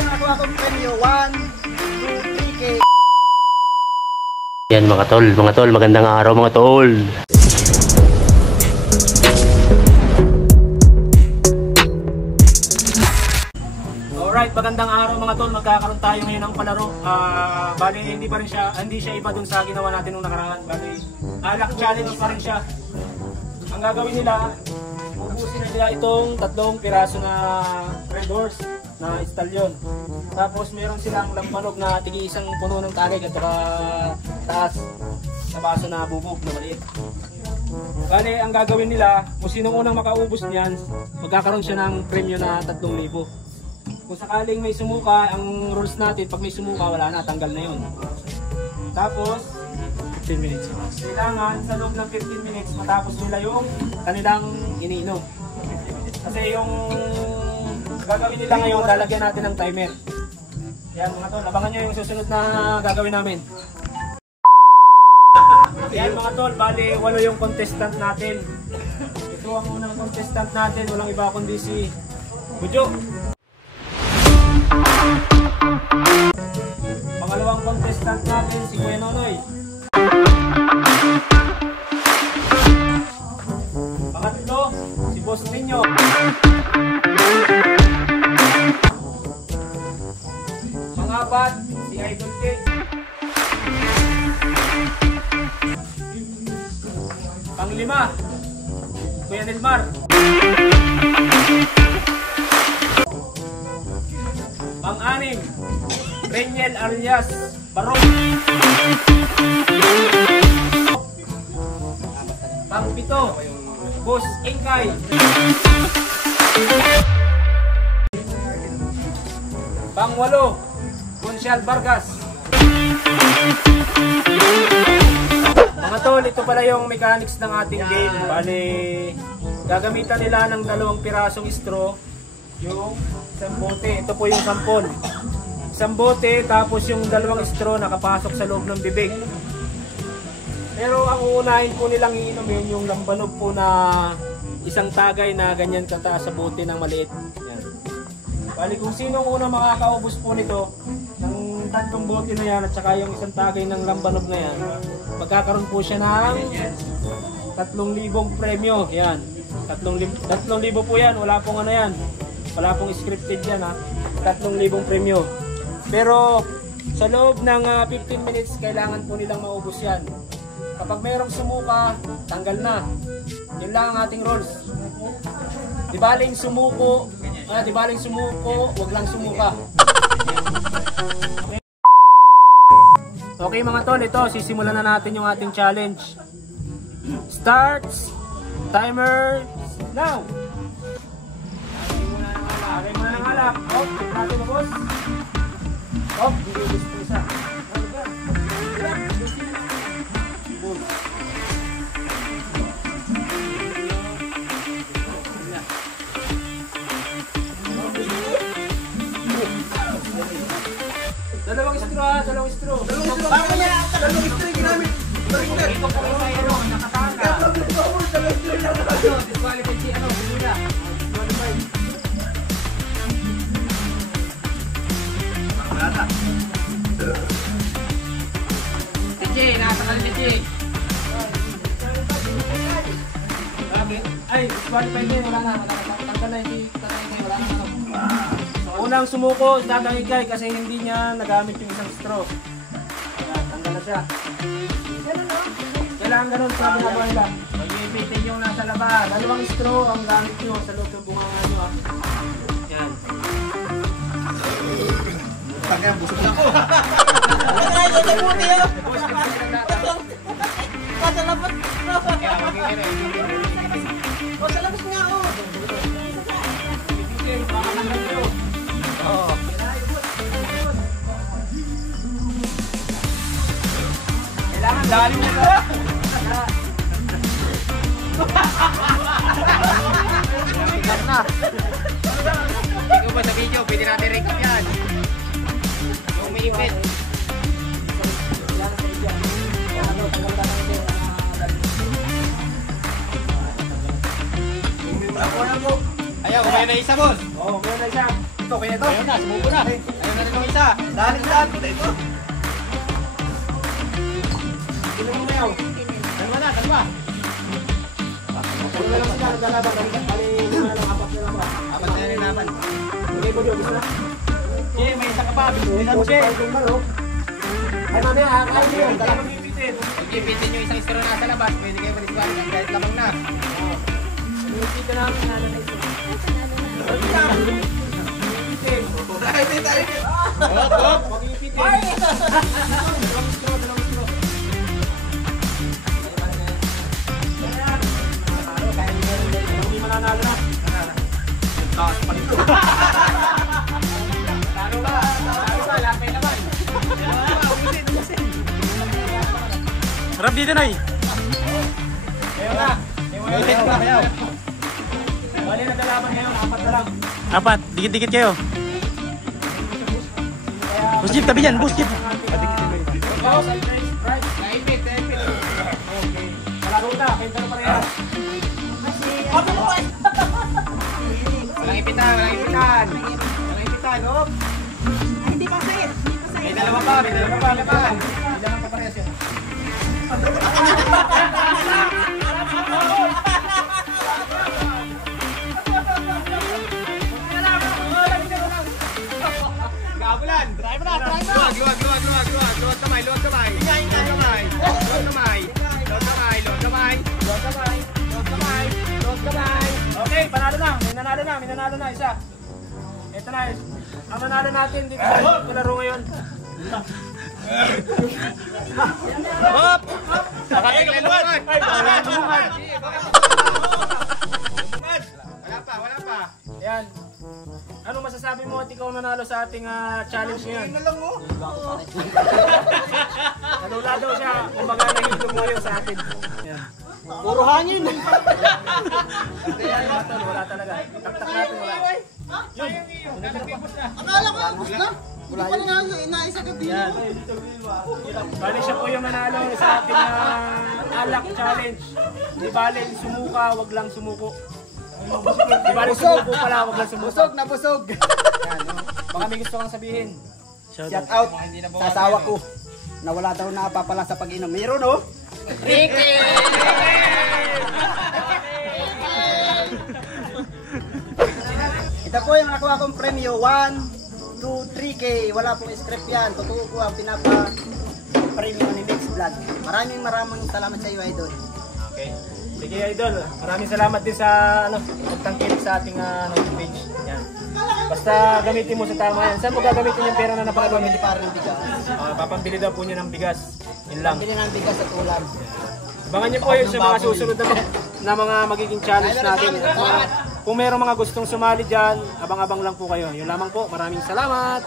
yung nakuha kong premyo. 1, 2, 3K. Yan mga tol, magandang araw mga tol. Alright, magandang araw mga tol. Magkakaroon tayo ngayon ng palaro. Bali hindi siya iba dun sa ginawa natin nung nakaraan. Bali, alak challenge pa rin siya. Ang gagawin nila, ubusin nila itong 3 piraso na Red Horse na istalyon. Tapos meron silang lambanog na tigi isang puno ng talig at saka taas sa baso na bubog na maliit. Bali, ang gagawin nila, kung sinong unang makaubos niyan, magkakaroon siya ng premyo na 3,000. Kung sakaling may sumuka, ang rules natin, pag may sumuka, wala na, tanggal na yun. Tapos, 15 minutes. Kailangan sa loob ng 15 minutes matapos nila yung kanilang iniinom. Kasi yung gagawin nila ngayon, lalagyan natin ng timer. Yan mga tol, abangan nyo yung susunod na gagawin namin. Yan mga tol, bali 8 yung contestant natin. Ito ang unang contestant natin, walang iba kundi si Bujo. Pangalawang contestant natin si Kuya Nonoy. Pangatlo, si Boss Ninyo. Pangapat, si Idol K. Panglima, Kuya Nilmar. Pang-anim, Reniel alias Barong. Pang-7, Boss Ingkay. Pang-8, Consial Vargas. Mga tol, ito pala yung mechanics ng ating game. Bali, gagamitan nila ng 2 pirasong straw, yung isang bote. Ito po yung sampon. Isang bote, tapos yung 2 straw nakapasok sa loob ng bibig. Pero ang uunahin po nilang iinumin yung lambanog po na isang tagay na ganyan kataas sa bote ng maliit. Yan. Bali, kung sinong una makakaubos po nito ng 3 bote na yan at saka yung isang tagay ng lambanog na yan, magkakaroon po siya ng 3,000 premyo. Yan. 3,000 po yan. Wala pong ano yan. Wala pong scripted yan ha. 3,000 premyo. Pero sa loob ng 15 minutes, kailangan po nilang maubos yan. Kapag mayroong sumuka, tanggal na. Yun lang ang ating rules. Di baling sumuko, wag lang sumuka. Okay mga tol, ito, sisimulan na natin yung ating challenge. Starts, timer, now! Lagay mo na ng alak. Hop, check natin mo boss. Hop, bigay gusto isa. Dalawang straw. Baka niya, 2 straw ginamit. Ito po yung may ano, nakatanga. Disqualified si ano, Bunila. Disqualified. Wala. Tije, nakasakal ni Tije. Ay, disqualified din, wala na. Tanggal na yung tatay, wala na. Unang sumuko, Dadang Ikay kasi hindi niya nagamit yung isang straw. Tanggal na siya. Kailangan ganun sa ginagawa nila. Pag-ipitin yung nasa labas. 2 straw ang gamit nyo sa loob ng bunganga nyo. Yan. Tanggal, busog na ako. Kasalabas na. Kaya magiging O, sa labas nga o. kailangan dali mo na. Ikaw ba sa video, pwede natin recap yan. Yung umiipit. Ayaw, kumain na isa, boss. Oo, kumain na isa. ito, kaya ito. Ayun na, sumuko na. Ayun na rin yung isa. Dahan ko na ito. Sino mo mayaw? Dalawa na, dalawa. Ano na lang sila, naglalaban. Bali, lima na lang, apat na lang ba? Apat na rin naman. Okay po, gusto na? Okay, may isa ka pa. Bigyan mo siya. Ay, mamaya, kakain niyo yun. Dala Pipitin. Pipitin yung isang istro nasa labas. Pwede kayo paniswari kahit lamang na. Pipitin namin, nananay siya. Pipitin. Dahil din tayo. Pipitin. Dalawang straw. Hindi mananalo na. Taas pa nito. Talo ba? Lahat may naman. Harap dito, Noy. Ayaw na. Ulit pa kayo. Bali, naglalaban ngayon. Apat na lang. Apat, dikit-dikit kayo. Bus jeep, tabi yan, bus jeep. Right. Naipit. Okay. Palaro na. Kaya dalawa parehas. Walang ipitan. Oh. Hindi pa sa'yo. May dalawa pa. Hindi naman pa parehas yan. Gabulan. Try mo na. Luwag kamay. Luwag kamay. Okay, panalo na. May nanalo na. Isa. Ito na. Ang nanalo natin dito sa palaro ngayon. Hop! Nakakailan. Wala pa. Ayan. Ano masasabi mo at ikaw nanalo sa ating challenge ngayon? Nalula daw siya. Kumbaga nahihilog ngayon sa atin. Ayan. Puro hangin. Wala talaga. Taktak natin wala. Yun. Akala ko, gusto na. Hindi pa nga inaisa ka din. Bali siya po yung nanalo sa ating alak challenge. Di bali sumuka, wag lang sumuko. Di bali sumuko pala, wag lang sumuko. Busog. Baka may gusto kang sabihin. Shout out sa asawa ko. Na wala daw napapala sa pag-inom. Meron, oh. Ricky! Ito po yung nakuha kong premyo. 1, 2, 3K. Wala pong script yan. Totoo po ang pinapa-premyo ni Mix Vlog. Maraming salamat sa iyo, Idol. Okay. Sige Idol, maraming salamat din sa pagtangkilik sa ating page. Yan. Basta gamitin mo sa tama yan. Saan mo gagamitin yung pera na napakagawin? Pamili para ng bigas. Papambili daw po niyo ng bigas. Yun lang. Pamili ng bigas at ulam. Abangan niyo po yun sa mga susunod na mga magiging challenge natin. Kung mayroong mga gustong sumali dyan, abang-abang lang po kayo. Yun lamang po. Maraming salamat!